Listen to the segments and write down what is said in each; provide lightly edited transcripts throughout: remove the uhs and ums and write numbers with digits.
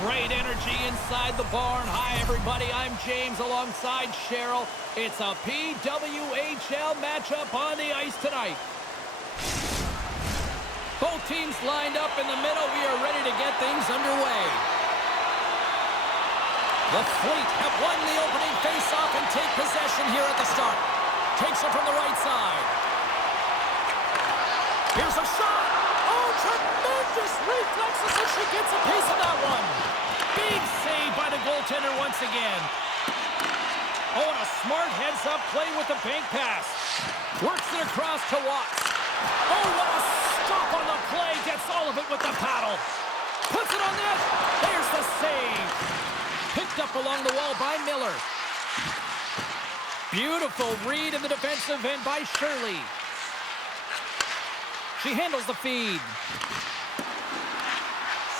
Great energy inside the barn. Hi, everybody. I'm James alongside Cheryl. It's a PWHL matchup on the ice tonight. Both teams lined up in the middle. We are ready to get things underway. The Fleet have won the opening faceoff and take possession here at the start. Takes it from the right side. Here's a shot. Oh, tremendous reflexes as she gets a piece of that one. Big save by the goaltender once again. Oh, and a smart heads-up play with the bank pass. Works it across to Watts. Oh, what a stop on the play. Gets all of it with the paddle. Puts it on net. There's the save. Picked up along the wall by Miller. Beautiful read in the defensive end by Shirley. She handles the feed.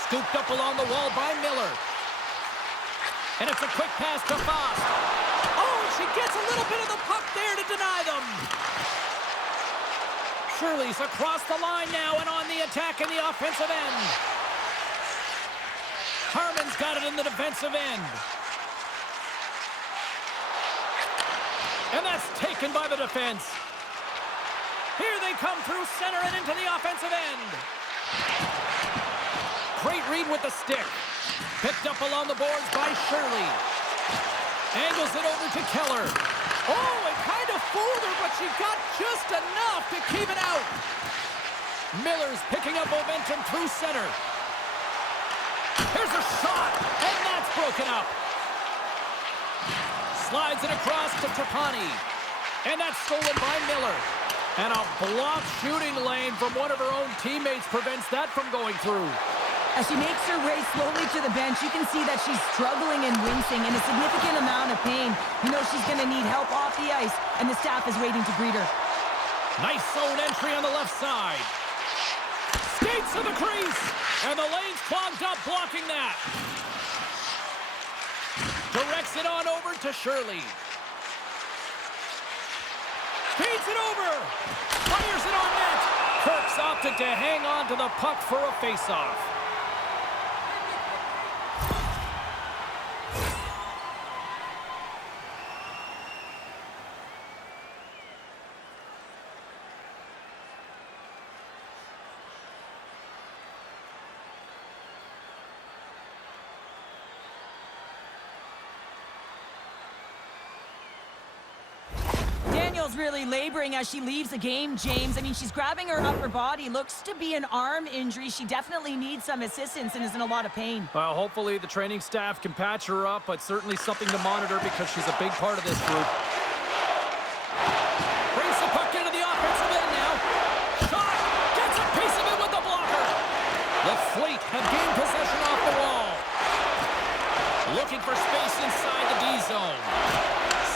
Scooped up along the wall by Miller. And it's a quick pass to Foss. Oh, she gets a little bit of the puck there to deny them. Shirley's across the line now and on the attack in the offensive end. Harmon's got it in the defensive end. And that's taken by the defense. Here they come through center and into the offensive end. Great read with the stick. Picked up along the boards by Shirley. Angles it over to Keller. Oh, it kind of fooled her, but she got just enough to keep it out. Miller's picking up momentum through center. Here's a shot, and that's broken up. Slides it across to Trapani. And that's stolen by Miller. And a blocked shooting lane from one of her own teammates prevents that from going through. As she makes her way slowly to the bench, you can see that she's struggling and wincing in a significant amount of pain. You know she's going to need help off the ice, and the staff is waiting to greet her. Nice zone entry on the left side. Skates to the crease, and the lane's clogged up, blocking that. Directs it on over to Shirley. Feeds it over. Fires it on net. Kirk's opted to hang on to the puck for a faceoff. Daniel's really laboring as she leaves the game, James. I mean, she's grabbing her upper body. Looks to be an arm injury. She definitely needs some assistance and is in a lot of pain. Well, hopefully the training staff can patch her up, but certainly something to monitor because she's a big part of this group. Brings the puck into the offensive end now. Shot! Gets a piece of it with the blocker. The Fleet have gained possession off the wall. Looking for space inside the D zone.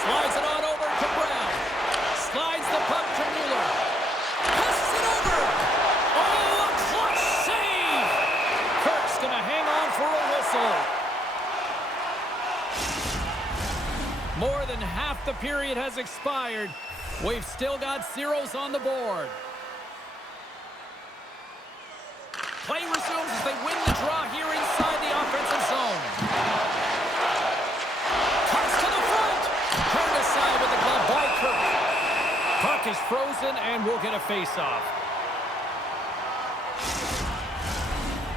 Slides it on over to Brown. Slides the puck to Mueller. Passes it over. Oh, a clutch save. Kirk's going to hang on for a whistle. More than half the period has expired. We've still got zeros on the board. Play resumes as they win the draw here inside the offensive zone. Cuts to the front. Turned aside with the glove by Kirk. Puck is frozen, and we'll get a face-off.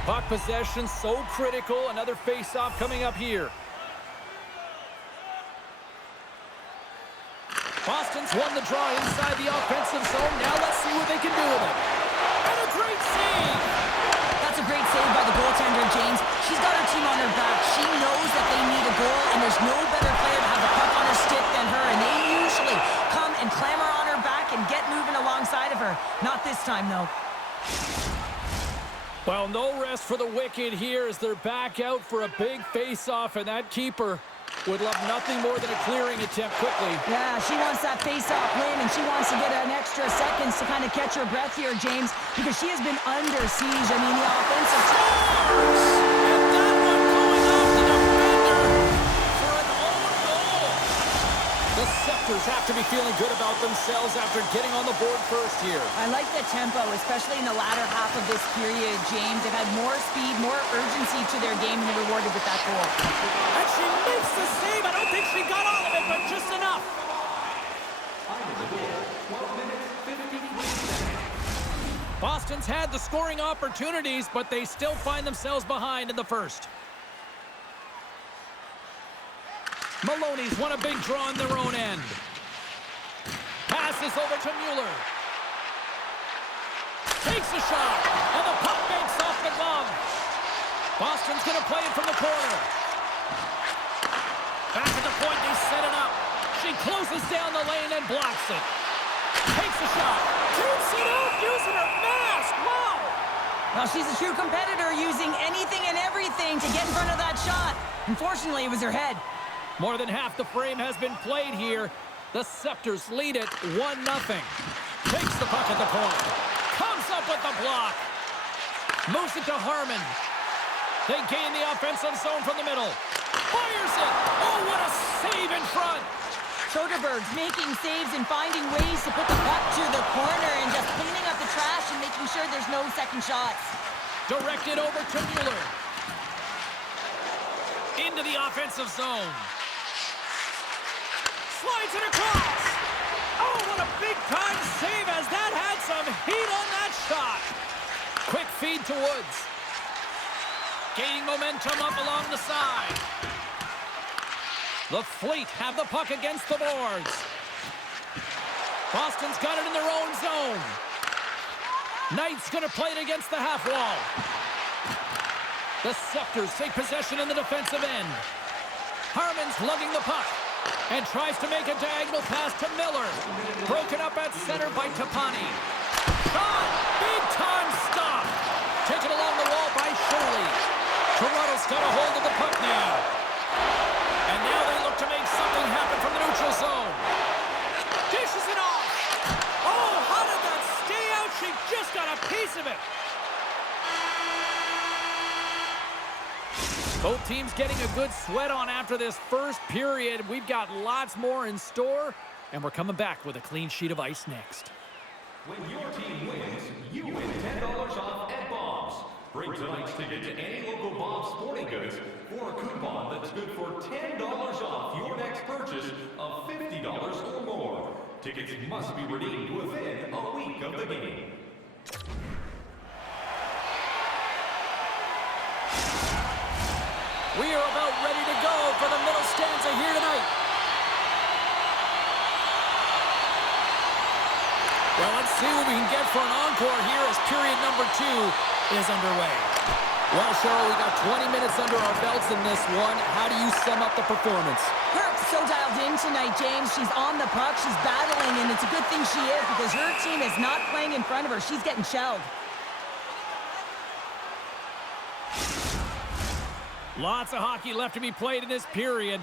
Puck possession so critical. Another face-off coming up here. Boston's won the draw inside the offensive zone. Now let's see what they can do with it. And a great save! That's a great save by the goaltender, James. She's got her team on her back. She knows that they need a goal, and there's no better player to have the puck on her stick than her, and they usually come and clamor on her back and get moving alongside of her. Not this time, though. Well, no rest for the Wicked here as they're back out for a big face-off, and that keeper would love nothing more than a clearing attempt quickly. Yeah, she wants that face-off win, and she wants to get an extra seconds to kind of catch her breath here, James, because she has been under siege. I mean, the offensive... And that one going off the defender for an own goal. The Scepters have to be feeling good about themselves after getting on the board first here. I like the tempo, especially in the latter half of this period, James. They've had more speed, more urgency to their game, and they're rewarded with that goal. And she makes the save. I don't think she got all of it, but just enough. Boston's had the scoring opportunities, but they still find themselves behind in the first. Maloney's won a big draw on their own end. Passes over to Mueller. Takes a shot, and the puck banks off the glove. Boston's going to play it from the corner. Back at the point, they set it up. She closes down the lane and blocks it. Takes a shot. Keeps it out using her mask. Wow! Well, she's a true competitor, using anything and everything to get in front of that shot. Unfortunately, it was her head. More than half the frame has been played here. The Scepters lead it 1-0. Takes the puck at the point. Comes up with the block. Moves it to Harmon. They gain the offensive zone from the middle. Fires it. Oh, what a save in front. Soderberg's making saves and finding ways to put the puck to the corner and just cleaning up the trash and making sure there's no second shots. Directed over to Mueller. Into the offensive zone. Slides it across. Oh, what a big-time save as that had some heat on that shot. Quick feed to Woods. Gaining momentum up along the side. The Fleet have the puck against the boards. Boston's got it in their own zone. Knight's going to play it against the half wall. The Scepters take possession in the defensive end. Harmon's lugging the puck and tries to make a diagonal pass to Miller. Broken up at center by Tapani. Shot! Big-time stop! Taken along the wall by Shirley. Toronto's got a hold of the puck now. And now they look to make something happen from the neutral zone. Dishes it off. Oh, how did that stay out? She just got a piece of it. Both teams getting a good sweat on after this first period. We've got lots more in store, and we're coming back with a clean sheet of ice next. When your team wins, you win $10 off at Bob's. Bring tonight's ticket to any local Bob's Sporting Goods for a coupon that's good for $10 off your next purchase of $50 or more. Tickets must be redeemed within a week of the game. We are about ready to go for the middle stanza here tonight. Well, let's see what we can get for an encore here as period number 2 is underway. Well, Cheryl, we got 20 minutes under our belts in this one. How do you sum up the performance? Herc's so dialed in tonight, James. She's on the puck, she's battling, and it's a good thing she is because her team is not playing in front of her. She's getting shelled. Lots of hockey left to be played in this period.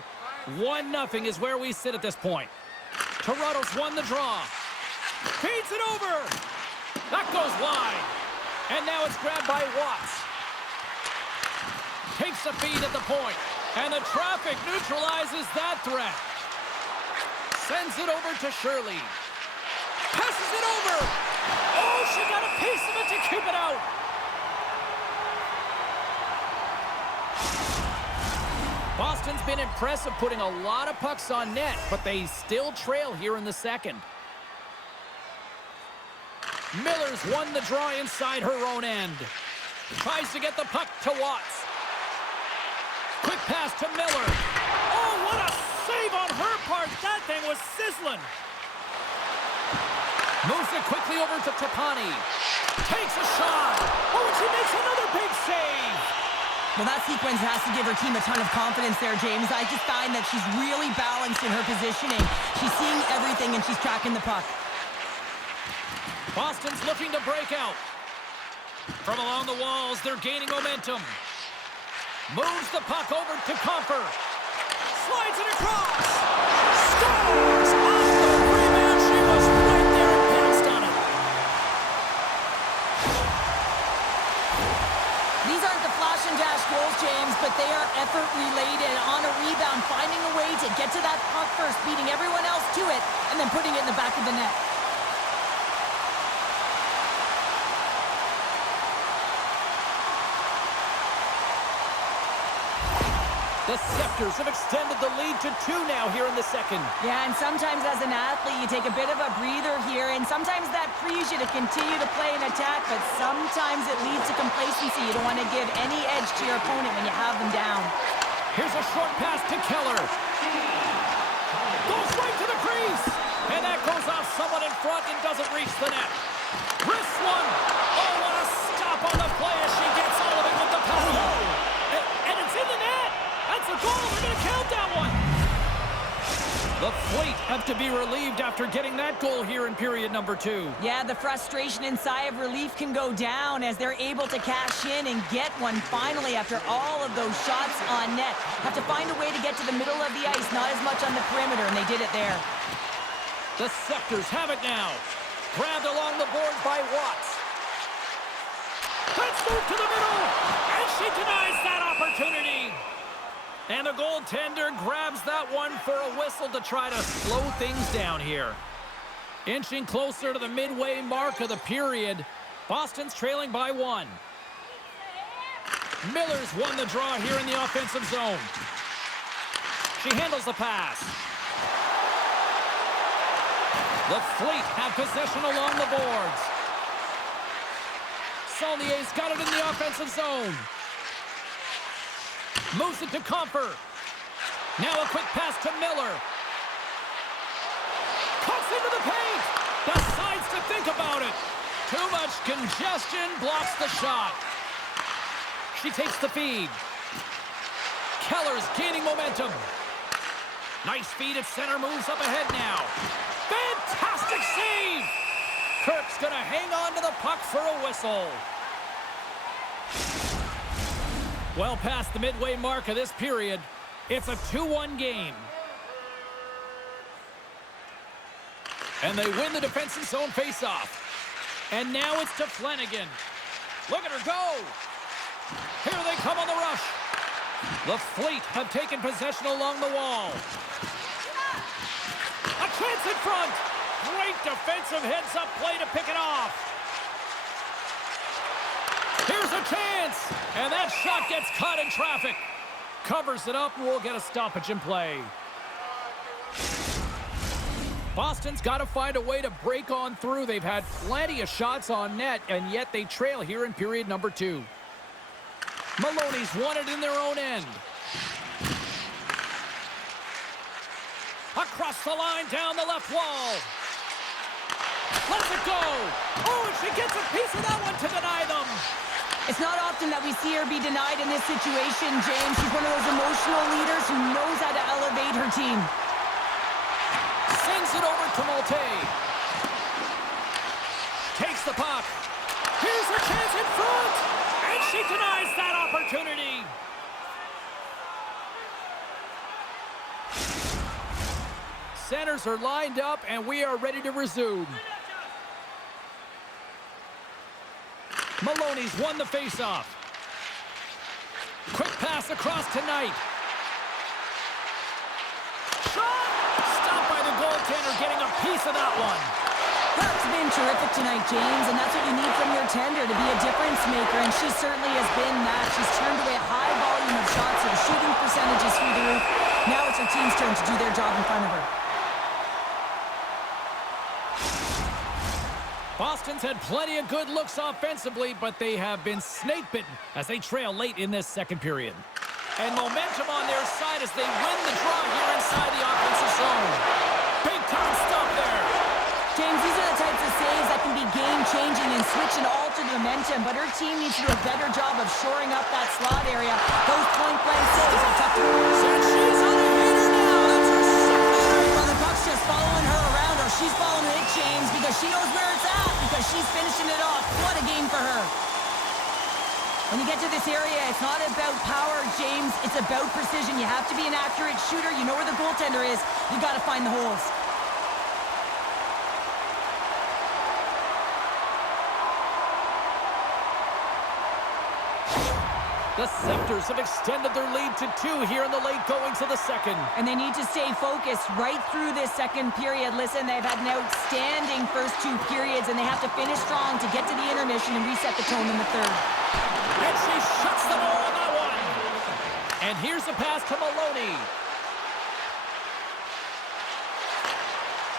1-0 is where we sit at this point. Toronto's won the draw. Feeds it over. That goes wide. And now it's grabbed by Watts. Takes the feed at the point. And the traffic neutralizes that threat. Sends it over to Shirley. Passes it over. Oh, she got a piece of it to keep it out. Boston's been impressive putting a lot of pucks on net, but they still trail here in the second. Miller's won the draw inside her own end. Tries to get the puck to Watts. Quick pass to Miller. Oh, what a save on her part. That thing was sizzling. Moves it quickly over to Tapani. Takes a shot. Oh, and she makes another big save. Well, that sequence has to give her team a ton of confidence there, James. I just find that she's really balanced in her positioning. She's seeing everything, and she's tracking the puck. Boston's looking to break out. From along the walls, they're gaining momentum. Moves the puck over to Comfer. Slides it across. Scores! Off the rebound. She was right there and pounced on it. These aren't the flash possession dash goals, James, but they are effort-related. On a rebound, finding a way to get to that puck first, beating everyone else to it, and then putting it in the back of the net. The Scepters have extended the lead to 2 now here in the second. Yeah, and sometimes as an athlete, you take a bit of a breather here, and sometimes that frees you to continue to play and attack, but sometimes it leads to complacency. You don't want to give any edge to your opponent when you have them down. Here's a short pass to Keller. Goes right to the crease. And that goes off someone in front and doesn't reach the net. Wrist one. Oh, what a stop on the play as she gets all of it with the power. And it's in the net. That's a goal. They're going to count that one. The Fleet have to be relieved after getting that goal here in period number 2. Yeah, the frustration and sigh of relief can go down as they're able to cash in and get one finally after all of those shots on net. Have to find a way to get to the middle of the ice, not as much on the perimeter, and they did it there. The Scepters have it now. Grabbed along the boards by Watts. Let's move to the middle. And she denies that opportunity. And the goaltender grabs that one for a whistle to try to slow things down here. Inching closer to the midway mark of the period. Boston's trailing by 1. Miller's won the draw here in the offensive zone. She handles the pass. The Fleet have possession along the boards. Saulnier's got it in the offensive zone. Moves it to Comfer. Now a quick pass to Miller. Cuts into the paint. Decides to think about it. Too much congestion blocks the shot. She takes the feed. Keller's gaining momentum. Nice feed at center, moves up ahead now. Fantastic save! Kirk's gonna hang on to the puck for a whistle. Well past the midway mark of this period, it's a 2-1 game. And they win the defensive zone faceoff. And now it's to Flanagan. Look at her go! Here they come on the rush. The Fleet have taken possession along the wall. A chance in front! Great defensive heads-up play to pick it off. Here's a chance! And that shot gets caught in traffic. Covers it up and we'll get a stoppage in play. Boston's got to find a way to break on through. They've had plenty of shots on net, and yet they trail here in period number 2. Maloney's won it in their own end. Across the line, down the left wall. Lets it go. Oh, and she gets a piece of that one to deny them. It's not often that we see her be denied in this situation, James. She's one of those emotional leaders who knows how to elevate her team. Sends it over to Malte. Takes the puck. Here's a chance in front. And she denies that opportunity. Centers are lined up, and we are ready to resume. Maloney's won the faceoff. Quick pass across to Knight. Shot! Stopped by the goaltender, getting a piece of that one. Kirk's been terrific tonight, James, and that's what you need from your tender, to be a difference maker, and she certainly has been that. She's turned away a high volume of shots, her shooting percentages through the roof. Now it's her team's turn to do their job in front of her. Boston's had plenty of good looks offensively, but they have been snake-bitten as they trail late in this second period. And momentum on their side as they win the draw here inside the offensive zone. Big-time stop there. James, these are the types of saves that can be game-changing and switch and alter the momentum, but her team needs to do a better job of shoring up that slot area. Those point-blank saves are tough to lose. And she's on a heater now. That's her second. Well, the puck's just following her around, or she's following it, James, because she knows where it's at, because she's finishing it off. What a game for her. When you get to this area, it's not about power, James. It's about precision. You have to be an accurate shooter. You know where the goaltender is. You got to find the holes. The Scepters have extended their lead to 2 here in the late goings of the second. And they need to stay focused right through this second period. Listen, they've had an outstanding first 2 periods, and they have to finish strong to get to the intermission and reset the tone in the third. And she shuts the door on that one. And here's the pass to Maloney.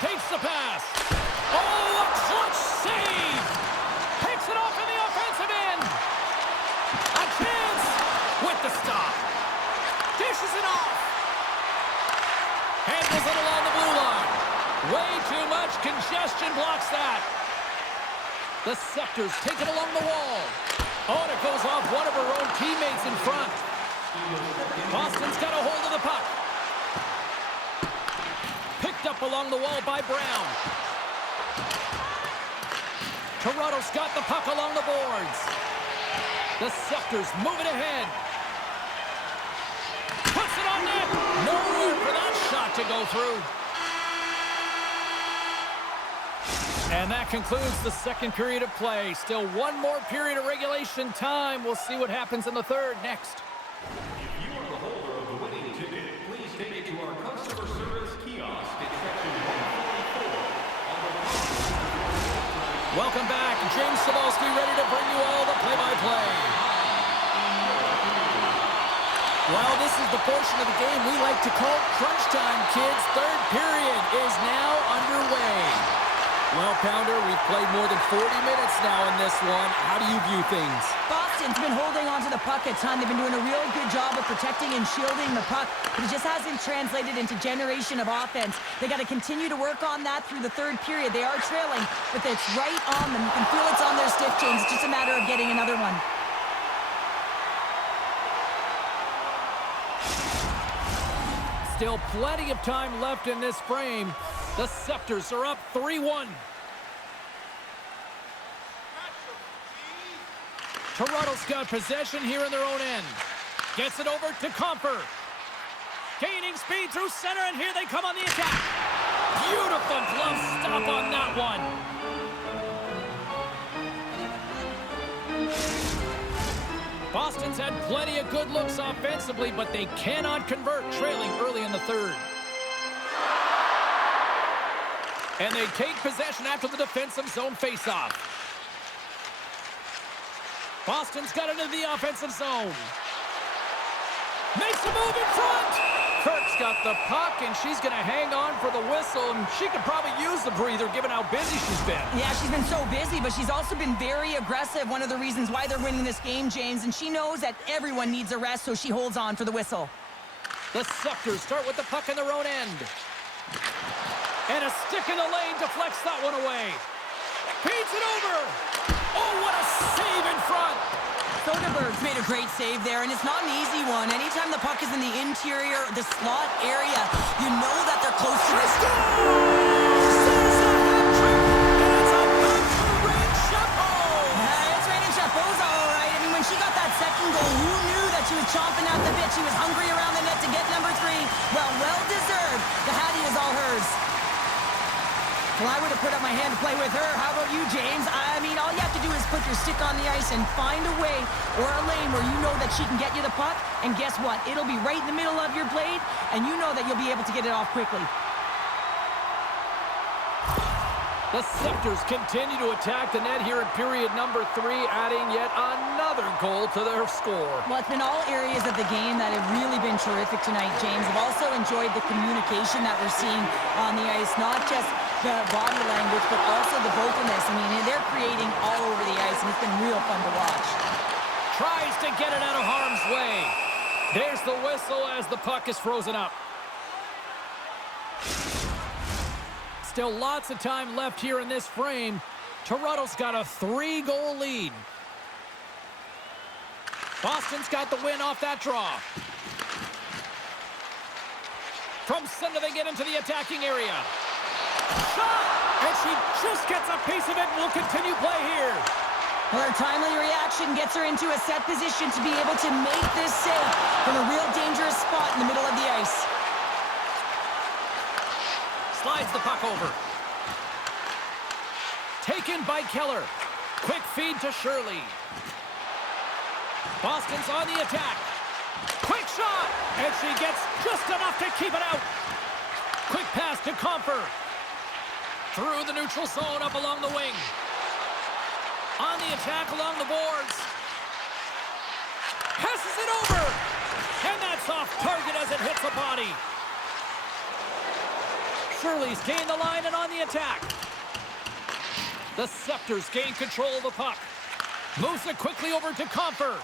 Takes the pass. Oh, a clutch save. Picks it off in the offensive end. A chance with the stop. Dishes it off. Handles it along the blue line. Way too much congestion blocks that. The Scepters take it along the wall. Oh, and it goes off one of her own teammates in front. Boston's got a hold of the puck. Picked up along the wall by Brown. Toronto's got the puck along the boards. The Scepters moving ahead. Puts it on net. Nowhere for that shot to go through. And that concludes the second period of play. Still one more period of regulation time. We'll see what happens in the third next. If you are the holder of the winning ticket, please take it to our customer service kiosk in section 144 on the Welcome back. James Cebulski ready to bring you all the play-by-play. Well, this is the portion of the game we like to call crunch time, kids. Third period is now underway. Well, Pounder, we've played more than 40 minutes now in this one. How do you view things? Boston's been holding on to the puck at time. They've been doing a real good job of protecting and shielding the puck, but it just hasn't translated into generation of offense. They got to continue to work on that through the third period. They are trailing, but it's right on them. You can feel it's on their stiff chains. It's just a matter of getting another one. Still plenty of time left in this frame. The Scepters are up 3-1. Toronto's got possession here in their own end. Gets it over to Comfer. Gaining speed through center, and here they come on the attack. Beautiful glove stop on that one. Boston's had plenty of good looks offensively, but they cannot convert, trailing early in the third. And they take possession after the defensive zone faceoff. Boston's got it into the offensive zone. Makes a move in front. Kirk's got the puck, and she's going to hang on for the whistle, and she could probably use the breather given how busy she's been. Yeah, she's been so busy, but she's also been very aggressive. One of the reasons why they're winning this game, James, and she knows that everyone needs a rest, so she holds on for the whistle. The Scepters start with the puck in their own end. And a stick in the lane deflects that one away. Feeds it over. Oh, what a save in front. Soderberg's made a great save there, and it's not an easy one. Anytime the puck is in the interior, the slot area, you know that they're close to the score. It's about to rain Chapeau. It's raining Chapeau's all right. I mean, when she got that second goal, who knew that she was chomping at the bit? She was hungry around the net to get number 3. Well deserved. The Hattie is all hers. Well, I would have put up my hand to play with her. How about you, James? I mean, all you have to do is put your stick on the ice and find a way or a lane where you know that she can get you the puck. And guess what? It'll be right in the middle of your blade, and you know that you'll be able to get it off quickly. The Scepters continue to attack the net here in period number 3, adding yet another goal to their score. Well, it's been all areas of the game that have really been terrific tonight, James. I've also enjoyed the communication that we're seeing on the ice, not just the body language, but also the vocalness. I mean, they're creating all over the ice, and it's been real fun to watch. Tries to get it out of harm's way. There's the whistle as the puck is frozen up. Still lots of time left here in this frame. Toronto's got a 3-goal lead. Boston's got the win off that draw. From center, they get into the attacking area. Shot! And she just gets a piece of it and will continue play here. Well, her timely reaction gets her into a set position to be able to make this save from a real dangerous spot in the middle of the ice. Slides the puck over. Taken by Keller. Quick feed to Shirley. Boston's on the attack. Quick shot! And she gets just enough to keep it out. Quick pass to Comfer. Through the neutral zone up along the wing. On the attack along the boards. Passes it over. And that's off target as it hits the body. Shirley's gained the line and on the attack. The Scepters gain control of the puck. Moves it quickly over to Comfer.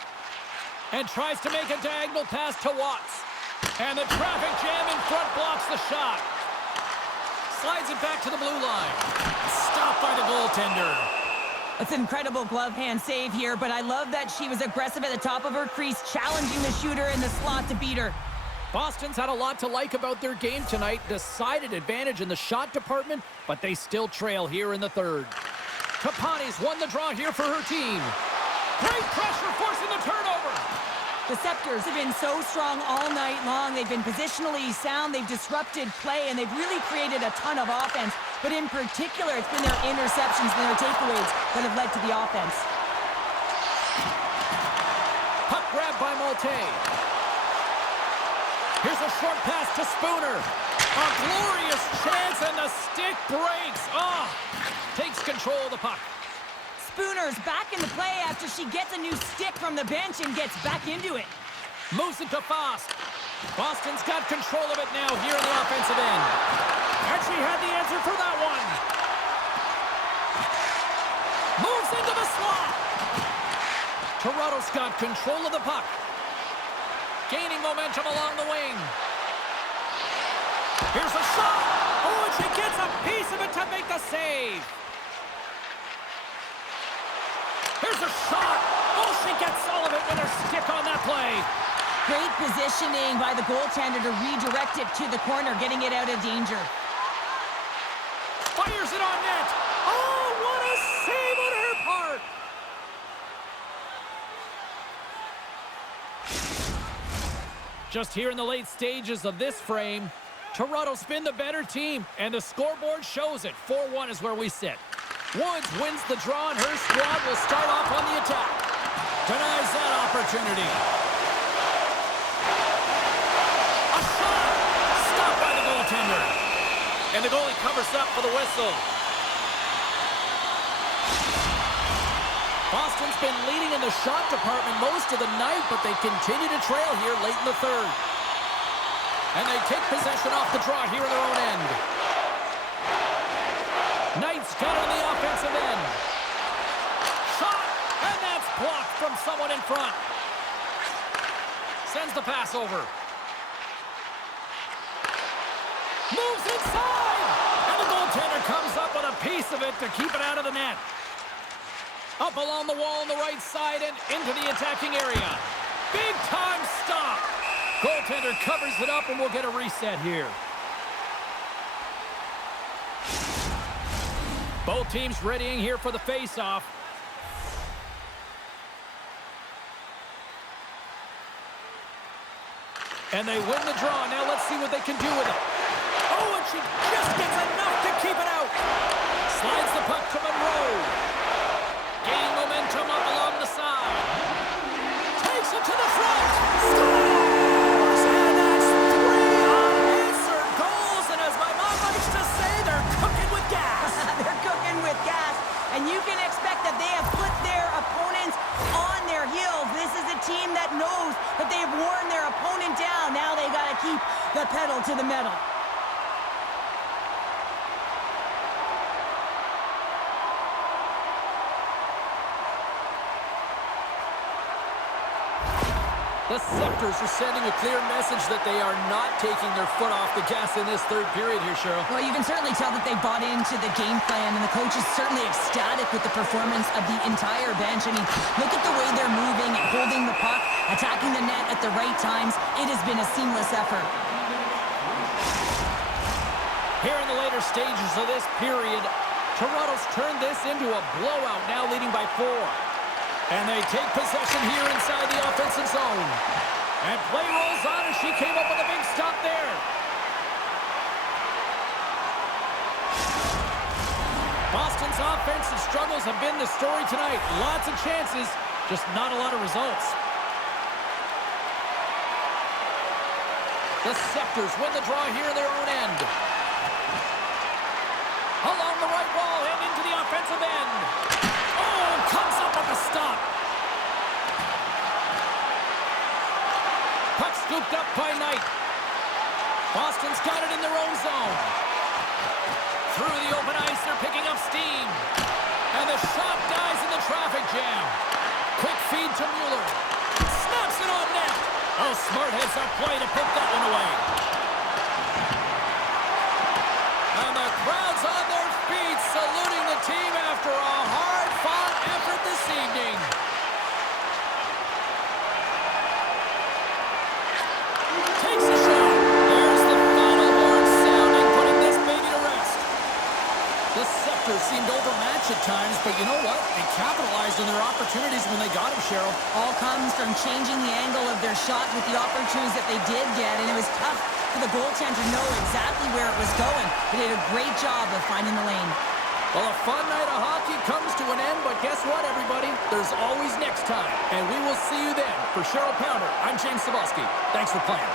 And tries to make a diagonal pass to Watts. And the traffic jam in front blocks the shot. Slides it back to the blue line. Stopped by the goaltender. It's an incredible glove hand save here, but I love that she was aggressive at the top of her crease, challenging the shooter in the slot to beat her. Boston's had a lot to like about their game tonight. Decided advantage in the shot department, but they still trail here in the third. Tapani's won the draw here for her team. Great pressure forcing the turnover. The Scepters have been so strong all night long. They've been positionally sound. They've disrupted play, and they've really created a ton of offense. But in particular, it's been their interceptions and their takeaways that have led to the offense. Puck grab by Malte. Here's a short pass to Spooner. A glorious chance, and the stick breaks. Takes control of the puck. Spooner's back in the play after she gets a new stick from the bench and gets back into it. Moves it to Fost. Boston's got control of it now here in the offensive end. And she had the answer for that one. Moves into the slot. Toronto's got control of the puck. Gaining momentum along the wing. Here's a shot. Oh, and she gets a piece of it to make the save. Here's a shot. Oh, she gets all of it with her stick on that play. Great positioning by the goaltender to redirect it to the corner, getting it out of danger. Fires it on net. Oh, what a save on her part. Just here in the late stages of this frame, Toronto's been the better team, and the scoreboard shows it. 4-1 is where we sit. Woods wins the draw, and her squad will start off on the attack. Denies that opportunity. A shot! Stopped by the goaltender. And the goalie covers up for the whistle. Boston's been leading in the shot department most of the night, but they continue to trail here late in the third. And they take possession off the draw here in their own end. Knight's got on the offensive end. Shot, and that's blocked from someone in front. Sends the pass over. Moves inside! And the goaltender comes up with a piece of it to keep it out of the net. Up along the wall on the right side and into the attacking area. Big time stop. Goaltender covers it up, and we'll get a reset here. Both teams readying here for the face-off. And they win the draw. Now let's see what they can do with it. Oh, and she just gets enough to keep it out. Slides the puck to Monroe. Gaining momentum up along the side. Takes it to the front. Scores! And that's 3 unanswered goals. And as my mom likes to say, they're cooking with gas. They're cooking with gas, and you can expect that they have put their opponents on their heels. This is a team that knows that they've worn their opponent down. Now they got to keep the pedal to the metal. The Scepters are sending a clear message that they are not taking their foot off the gas in this third period here, Cheryl. Well, you can certainly tell that they bought into the game plan, and the coach is certainly ecstatic with the performance of the entire bench. I mean, look at the way they're moving and holding the puck, attacking the net at the right times. It has been a seamless effort. Here in the later stages of this period, Toronto's turned this into a blowout, now leading by 4. And they take possession here inside the offensive zone. And play rolls on as she came up with a big stop there. Boston's offensive struggles have been the story tonight. Lots of chances, just not a lot of results. The Scepters win the draw here in their own end. Along the right wall and into the offensive end. Oh, comes up with a stop. Puck scooped up by Knight. Boston's got it in their own zone. Through the open ice, they're picking up steam. And the shot dies in the traffic jam. Quick feed to Mueller. Snaps it on net. Oh, smart heads-up play to put that one away. And the crowd's on their feet, saluting the team after a hard-fought effort this evening. Takes a shot. There's the final horn sounding, putting this baby to rest. The Scepters seemed overmatched at times, but you know what? They capitalized on their opportunities when they got them, Cheryl. All comes from changing the angle of their shot with the opportunities that they did get, and it was tough for the goaltender to know exactly where it was going. They did a great job of finding the lane. Well, a fun night of hockey comes to an end, but guess what, everybody? There's always next time, and we will see you then. For Cheryl Pounder, I'm James Cebulski. Thanks for playing.